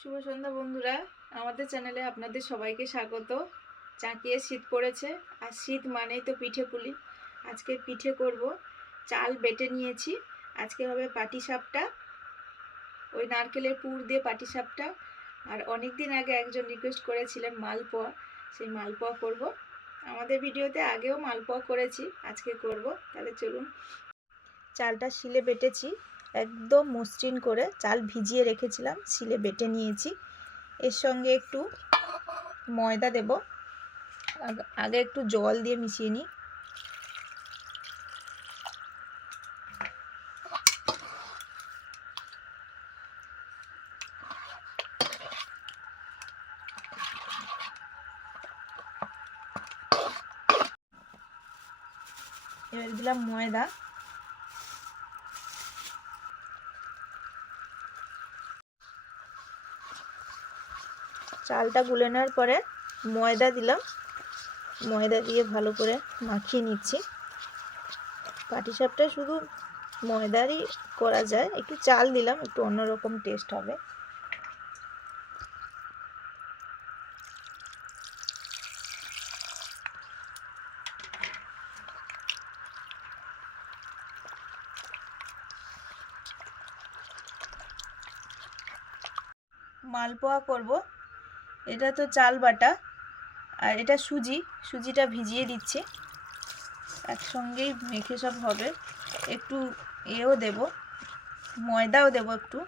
শুভ সন্ধ্যা বন্ধুরা, আমাদের চ্যানেলে আপনাদের সবাইকে স্বাগত। চাঁকিয়ে শীত পড়েছে, আর শীত মানেই তো পিঠে পুলি। আজকে পিঠে করব। চাল বেটে নিয়েছি। আজকে হবে পাটিসাপটা, ওই নারকেলের পুর দিয়ে পাটিসাপটা। আর অনেক দিন আগে একজন রিকোয়েস্ট করেছিলেন মালপোয়া, সেই মালপোয়া করব। আমাদের ভিডিওতে আগেও মালপোয়া করেছি, আজকে করব। তাহলে চলুন। চালটা শিলে বেটেছি, একদম মসৃণ করে। চাল ভিজিয়ে রেখেছিলাম, শিলে বেটে নিয়েছি। এর সঙ্গে একটু ময়দা দেব। আগে একটু জল দিয়ে মিশিয়ে নিই। এবার দিলাম ময়দা। চালটা গুলে নেওয়ার পরে ময়দা দিলাম। ময়দা দিয়ে ভালো করে মাখিয়ে নিচ্ছি। পাটিসাপটা শুধু ময়দারই করা যায়, একটু চাল দিলাম, একটু অন্যরকম টেস্ট হবে। মালপোয়া করব। এটা তো চাল বাটা, আর এটা সুজিটা ভিজিয়ে দিচ্ছি। একসঙ্গেই মেখে সব হবে। একটু এও দেব, ময়দাও দেব একটু।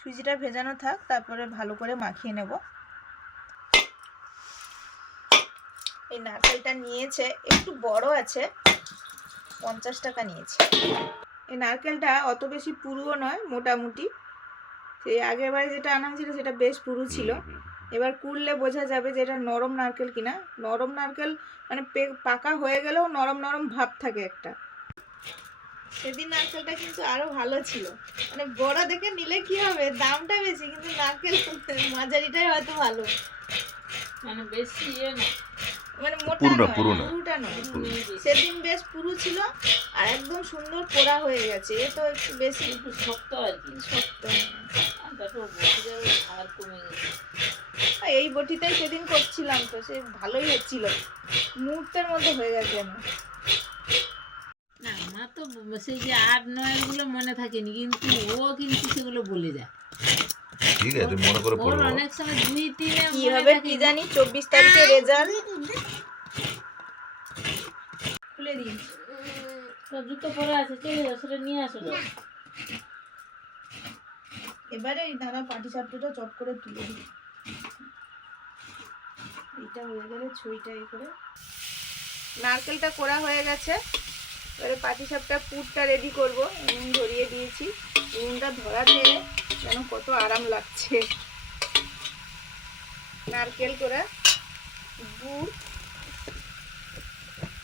সুজিটা ভেজানো থাক, তারপরে ভালো করে মাখিয়ে নেব। এই নারকেলটা নিয়েছে, একটু বড় আছে, 50 টাকা নিয়েছে। এই নারকেলটা অত বেশি পুরুও নয়, মোটামুটি। সেই আগের বারে যেটা আনা হয়েছিল সেটা বেশ পুরু ছিল। এবার কুড়লে বোঝা যাবে যে এটা নরম নারকেল কিনা। নরম নারকেল মানে পাকা হয়ে গেলেও নরম নরম ভাব থাকে একটা। সেদিন নারকেলটা কিন্তু আরো ভালো ছিল। মানে বড় দেখে নিলে কি হবে, দামটা বেশি, কিন্তু নারকেল মাঝারিটাই হয়তো ভালো। মানে বেশি ইয়ে না, মানে মোটা নয়, পুরুটা নয়। সেদিন বেশ পুরু ছিল আর একদম সুন্দর কোড়া হয়ে গেছে। এ তো একটু বেশি শক্ত আর কি, শক্ত। এই বটিতেই সেদিন করছিলাম তো, সে ভালোই হচ্ছিল, মুহূর্তের মধ্যে হয়ে গেছে। না, আমার তো সেই যে 8-9 গুলো মনে থাকেনি, কিন্তু ও কিন্তু সেগুলো বলে যায়। ঠিক আছে, মনে করে পড়ো। অনেক সময় 2-3 কি হবে কি জানি। 24 তারিখে রেজাল্ট। খুলে দিন। জুতো পরে আছে, চলে যাও, সেটা নিয়ে আসো। এবারে এই দাদা পাটিসাপটাটা চট করে তুলে দিই। এটা হয়ে গেলে ছুঁইটা এই করে। নারকেলটা কোড়া হয়ে গেছে। এবারে পাটিসাপটা পুরটা রেডি করব। নুন ধরিয়ে দিয়েছি। নুনটা ধরাতে যেন কত আরাম লাগছে। নারকেল কোড়া, গুড়।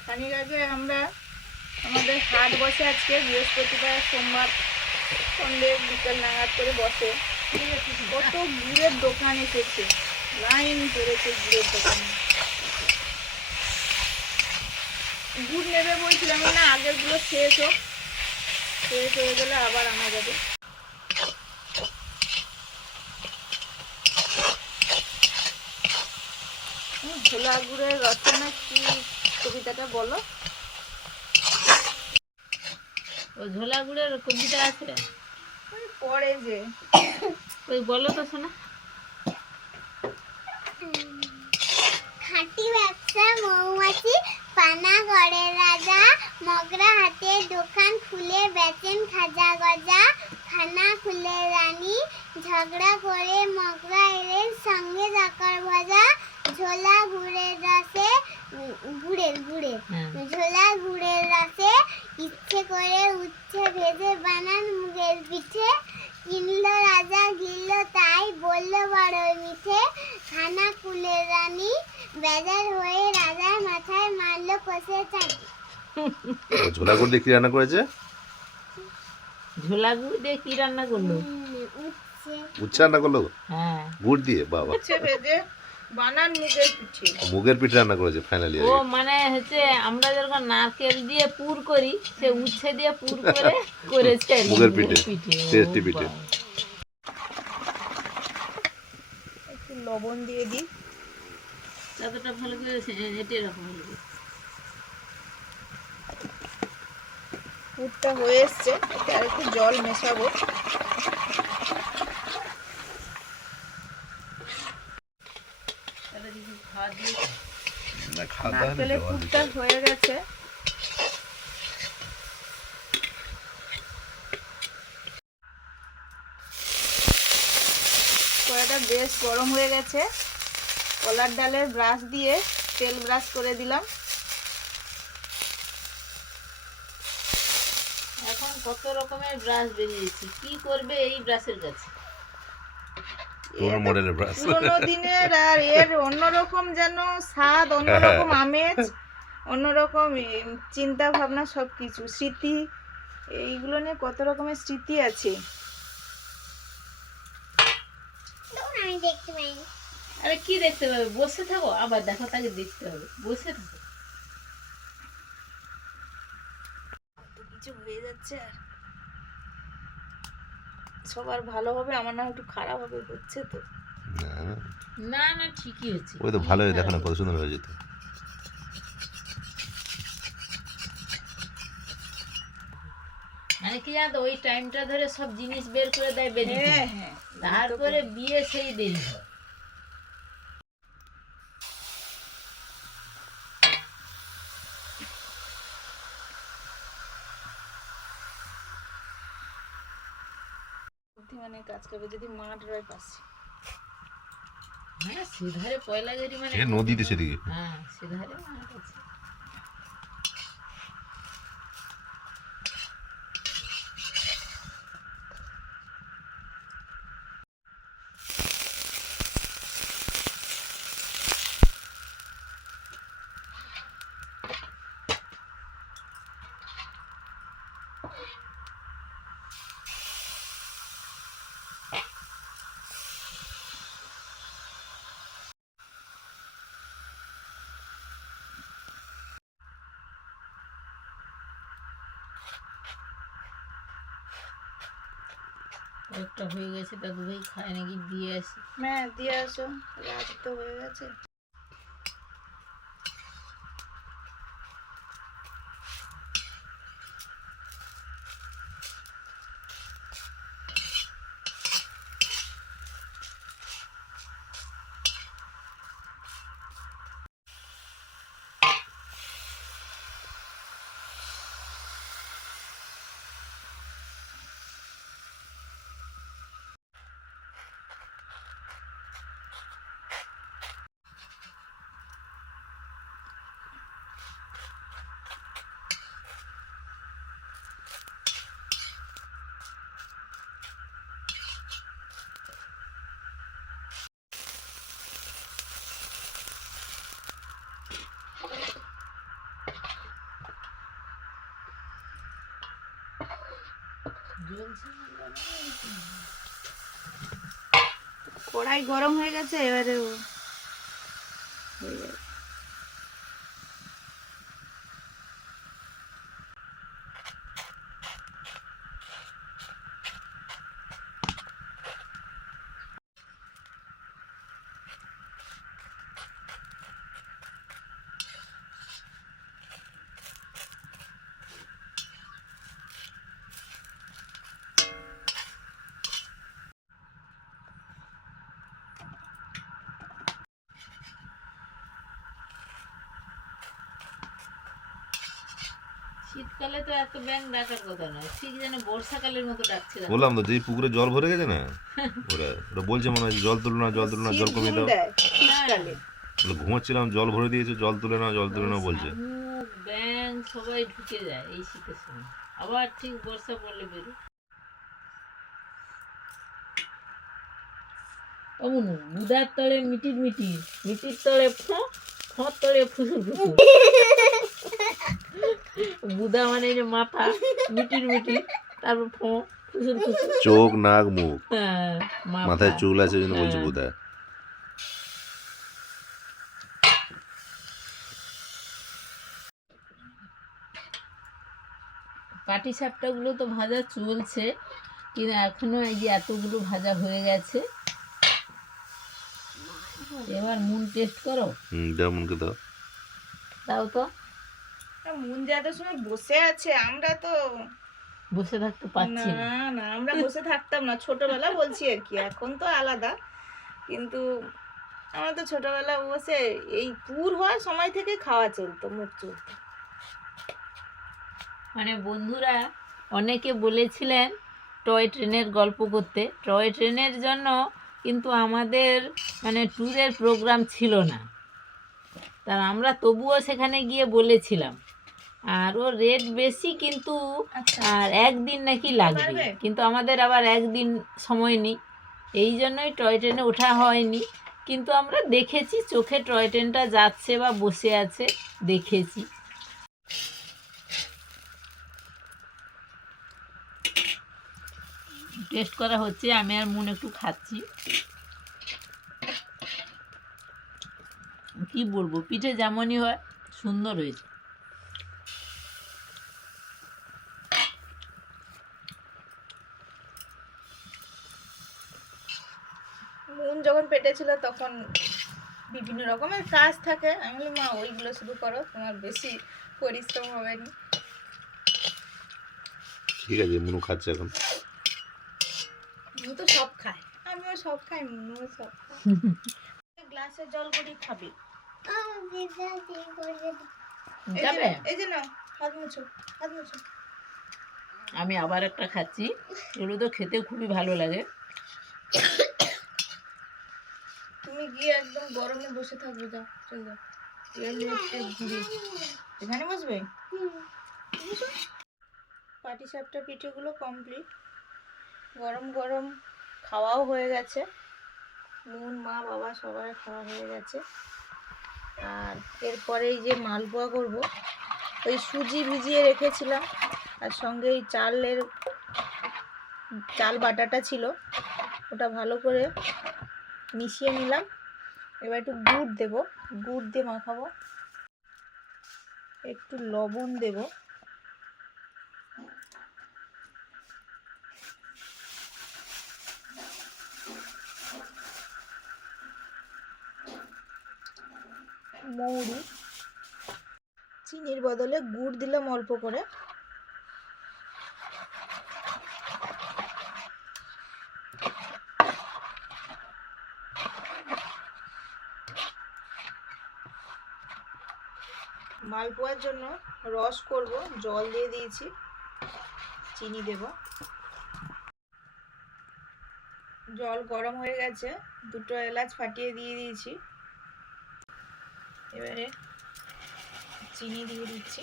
খানিক আগে আমাদের হাট বসে আজকে, বৃহস্পতিবার সোমবার সন্ধ্যে বিকেল নাগাদ করে বসে। কত গুড়ের দোকান এসেছে, লাইন পড়েছে গুড়ের দোকানে। গুড় নেবে বলছিলাম না, আগের গুলো শেষ হয়ে গেলে আবার আনা যাবে। ঝোলা গুড়ের রচনা কি, কবিতাটা বলো। ওই ঝোলা গুড়ের কবিতা আছে পরে যে, ওই বলো তো শোনা। খাঁটি ব্যবসা মৌমাছি, পানা করে রাজা, মগরা হাতে দোকান খুলে বেচেন খাজা গজা। খানা খুলে রানী, ঝগড়া করে মগরা এলেন, সঙ্গে চাকর ভাজা। ঝোলা গুড়ের রসে, গুড়ের ঝোলা গুড়ের রসে, ইচ্ছে করে উচ্ছে ভেজে বানান মুগের পিঠে। কিনলো রাজা গিললো তাই, বললো বড়ই মিঠে। খানা খুলে রানী, বেজার হয়ে রাজার মাথায় মারলো কষে চাটি। ঝোলা গুড় দিয়ে কি রান্না করেছে? ঝোলা গুড় দিয়ে কি রান্না করলো? উচ্ছে রান্না করলো। হ্যাঁ, গুড় দিয়ে। বাবা, উচ্ছে ভেজে বানান মুগের পিঠে। মুগের পিঠে রান্না করেছে ফাইনালি। ও মানে হচ্ছে আমরা যখন নারকেল দিয়ে পুর করি, সে উচ্ছে দিয়ে পুর করে করেছে মুগের পিঠে, টেস্টি পিঠে। লবণ দিয়ে দিই। চাদরটা ভালো করে এঁটে রাখো ভালো করে। পুরটা হয়ে এসছে, এতে আর একটু জল মেশাবো। তাহলে কিছু খাওয়া দিয়ে না খাওয়া নারকেলের পুরটা হয়ে গেছে। কড়াইটা বেশ গরম হয়ে গেছে। কলার ডালের ব্রাশ দিয়ে তেল ব্রাশ করে দিলাম। এখন কত রকমের ব্রাশ বেরিয়েছে, কি করবে এই ব্রাশের কাছে? তোমার মডেলের ব্রাশ। পুরোনো দিনের, আর এর অন্যরকম যেন স্বাদ, অন্যরকম আমেজ, অন্যরকম চিন্তা ভাবনা, সবকিছু স্মৃতি, এইগুলো নিয়ে কত রকমের স্মৃতি আছে। তখন আমি দেখতে পাইনি। আরে কি দেখতে পাবে? বসে থাকো, আবার দেখো তাকে দেখতে হবে, বসে থাকো। তো কিছু হয়ে যাচ্ছে, আর সবার ভালো হবে, আমার না একটু খারাপ হবে, হচ্ছে তো। না, না, না না ঠিকই হচ্ছে। ওই তো ভালো হয়ে দেখো না কত সুন্দর হয়ে যেত। মানে কি জানো তো, ওই টাইমটা ধরে সব জিনিস বের করে দেয় বেরিয়ে, হ্যাঁ হ্যাঁ, তারপরে বিয়ে সেই দেরি হয়। মানে কাজ করবে যদি মাঠ রয় পাশে। হ্যাঁ সেধারে পয়লা গেরি মানে সে নদীতে সেদিকে। হ্যাঁ সেধারে মাঠ আছে। একটা হয়ে গেছে, দাদু ভাই খায় নাকি, দিয়ে আসি। হ্যাঁ দিয়ে আসো, রাত তো হয়ে গেছে। কড়াই গরম হয়ে গেছে, এবারে হয়ে যাবে। শীতকালে তো এত ব্যাঙ ডাকার কথা নয়, ঠিক যেন বর্ষাকালের মতো ডাকছিল। বললাম তো যেই পুকুরে জল ভরে গেছে না, ওরা ওরা বলছে মনে হয় জল তুলো না, জল তুলো না, জল শীত কমিয়ে ঘুম দাও। দেয় শীতকালে। বলে ঘুমাচ্ছিলাম, জল ভরে দিয়েছে, জল তুলে না, জল তুলে না বলছে। শামুক ব্যাঙ সবাই ঢুকে যায় এই শীতের সময়, আবার ঠিক বর্ষা পড়লে বেরো। অমন বুদার তলে মিটির মিটির, মিটির তলে ফোঁর তলে ফুসুর ফুসুর। বুদা মানে যে মাথা, মিটির মিটির, তারপর ফোঁ ফুসুর ফুসুর। চোখ, নাক, মুখ, হ্যাঁ মাথায় চুল আছে জন্য বলছে হ্যাঁ। বোধহয়। পাটি সাপটা গুলো তো ভাজা চলছে, কিন্তু এখনো এই যে এতগুলো ভাজা হয়ে গেছে। এবার মুন টেস্ট করো। দাও মনকে দাও। দাও তো। মুন যত সময় বসে আছে, আমরা তো বসে থাকতে পারছি না। না না, আমরা বসে থাকতাম না ছোটবেলা, বলছি আর কি, এখন তো আলাদা। কিন্তু আমরা তো ছোটবেলা বসে এই পুর হওয়ার সময় থেকে খাওয়া চলতো, মুখ চলতো। মানে বন্ধুরা অনেকে বলেছিলেন টয় ট্রেনের গল্প করতে। টয় ট্রেনের জন্য কিন্তু আমাদের মানে ট্যুরের প্রোগ্রাম ছিল না, তা আমরা তবুও সেখানে গিয়ে বলেছিলাম। আর ও রেট বেশি, কিন্তু আর একদিন নাকি লাগবে, কিন্তু আমাদের আবার একদিন সময় নেই, এই জন্যই টয় ট্রেনে ওঠা হয়নি। কিন্তু আমরা দেখেছি, চোখে টয় ট্রেনটা যাচ্ছে বা বসে আছে দেখেছি। টেস্ট করা হচ্ছে, আমি আর মুন একটু খাচ্ছি। কি বলবো, পিঠে যেমনই হয় সুন্দর হয়েছে। মুন যখন পেটে ছিল তখন বিভিন্ন রকমের কাজ থাকে, আমি বলি মা ওইগুলো শুরু করো, তোমার বেশি পরিশ্রম হবে না। ঠিক আছে, মনু খাচ্ছে এখন। মুনু তো সব খায়, আমিও সব খাই, মুনুও সব খায়। গ্লাসে জল করে খাবে। যাবে? এই যে নাও, হাত মুছো, হাত মুছো। আমি আবার একটা খাচ্ছি, এগুলো তো খেতে খুবই ভালো লাগে। তুমি গিয়ে একদম গরমে বসে থাকবে, যাও চলে যাও। ঘুরে এখানে বসবে। পাটিসাপটা পিঠেগুলো কমপ্লিট, গরম গরম খাওয়াও হয়ে গেছে, মুন মা বাবা সবার খাওয়া হয়ে গেছে। আর এরপরে এই যে মালপোয়া করব, ওই সুজি ভিজিয়ে রেখেছিলাম, আর সঙ্গে এই চাল বাটাটা ছিল, ওটা ভালো করে মিশিয়ে নিলাম। এবার একটু গুড় দেব, গুড় দিয়ে মাখাবো, একটু লবণ দেব, মৌরি, চিনির বদলে গুড় দিলাম অল্প করে। মালপোয়ার জন্য রস করব, জল দিয়ে দিয়েছি, চিনি দেব। জল গরম হয়ে গেছে, দুটো এলাচ ফাটিয়ে দিয়ে দিয়েছি। এবারে চিনি দিয়ে দিচ্ছি।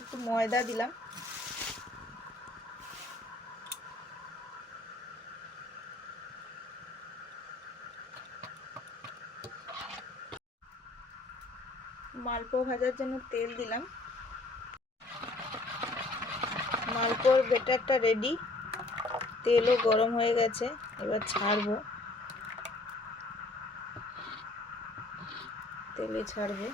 একটু ময়দা দিলাম, মালপোয়া ভাজার জন্য তেল দিলাম। মালপোয়ার ব্যাটারটা রেডি, তেলও গরম হয়ে গেছে, এবার ছাড়বো, তেলে ছাড়বে।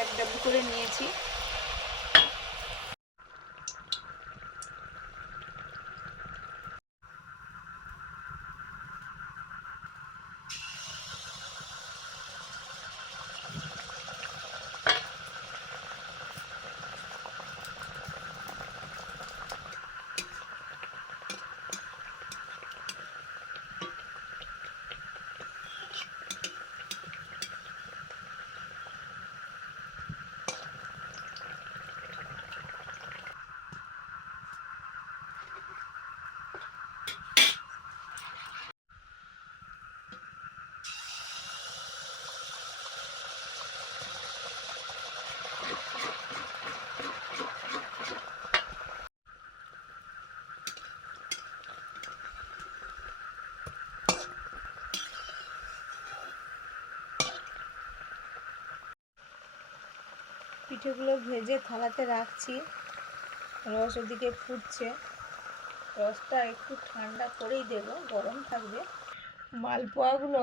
এক ডাবু করে নিয়েছি। পিঠেগুলো ভেজে থালাতে রাখছি, রস ওদিকে ফুটছে, রসটা একটু ঠান্ডা করেই দেব, গরম থাকবে। মালপোয়াগুলো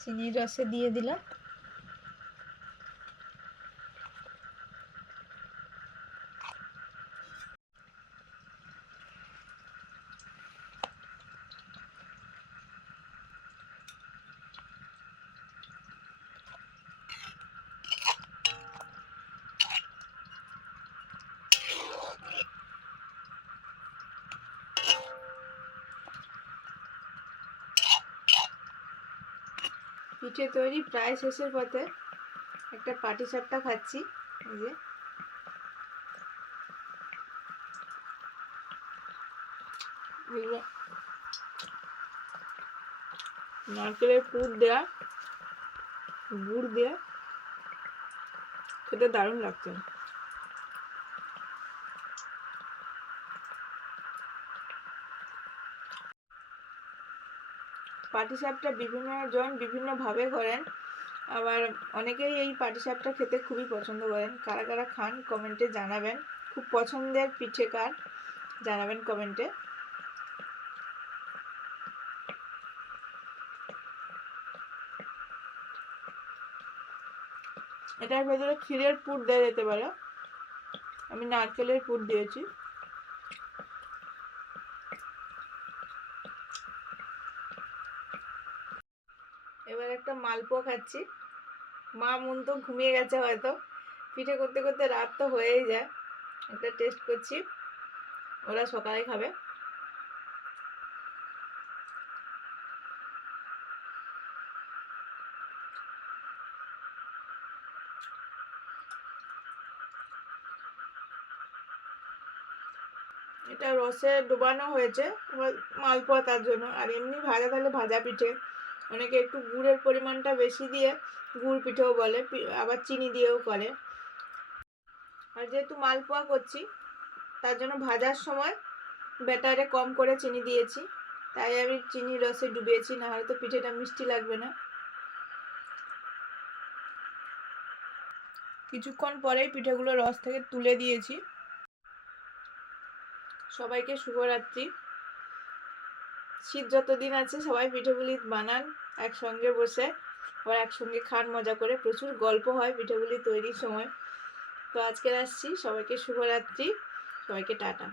চিনির রসে দিয়ে দিলাম। পিঠে তৈরি প্রায় শেষের পথে। একটা পাটিসাপটা খাচ্ছি, এই যে এগুলো নারকেলের পুর দেওয়া, গুড় দেওয়া, খেতে দারুণ লাগছে। পাটিসাপটা বিভিন্ন জন বিভিন্নভাবে করেন, আবার অনেকেই এই পাটিসাপটা খেতে খুবই পছন্দ করেন। কারা কারা খান কমেন্টে জানাবেন। খুব পছন্দের পিঠে কার জানাবেন কমেন্টে। এটার ভেতরে ক্ষীরের পুর দেওয়া যেতে পারে, আমি নারকেলের পুর দিয়েছি। এবার একটা মালপোয়া খাচ্ছি। মা মন তো ঘুমিয়ে গেছে হয়তো, পিঠে করতে করতে রাত তো হয়েই যায়। একটা টেস্ট করছি, ওরা সকালে খাবে। এটা রসে ডোবানো হয়েছে মালপোয়া, তার জন্য। আর এমনি ভাজা থাকলে ভাজা পিঠে, অনেকে একটু গুড়ের পরিমাণটা বেশি দিয়ে গুড় পিঠেও বলে, আবার চিনি দিয়েও করে। আর যেহেতু মালপোয়া করছি তার জন্য ভাজার সময় ব্যাটারে কম করে চিনি দিয়েছি, তাই আমি চিনি রসে ডুবিয়েছি, না হলে তো পিঠেটা মিষ্টি লাগবে না। কিছুক্ষণ পরেই পিঠেগুলো রস থেকে তুলে দিয়েছি। সবাইকে শুভরাত্রি। শীত যতদিন আছে সবাই পিঠেগুলি বানান একসঙ্গে বসে, আবার একসঙ্গে খান মজা করে। প্রচুর গল্প হয় পিঠেগুলি তৈরির সময়। তো আজকে আসছি, সবাইকে শুভরাত্রি, সবাইকে টাটা।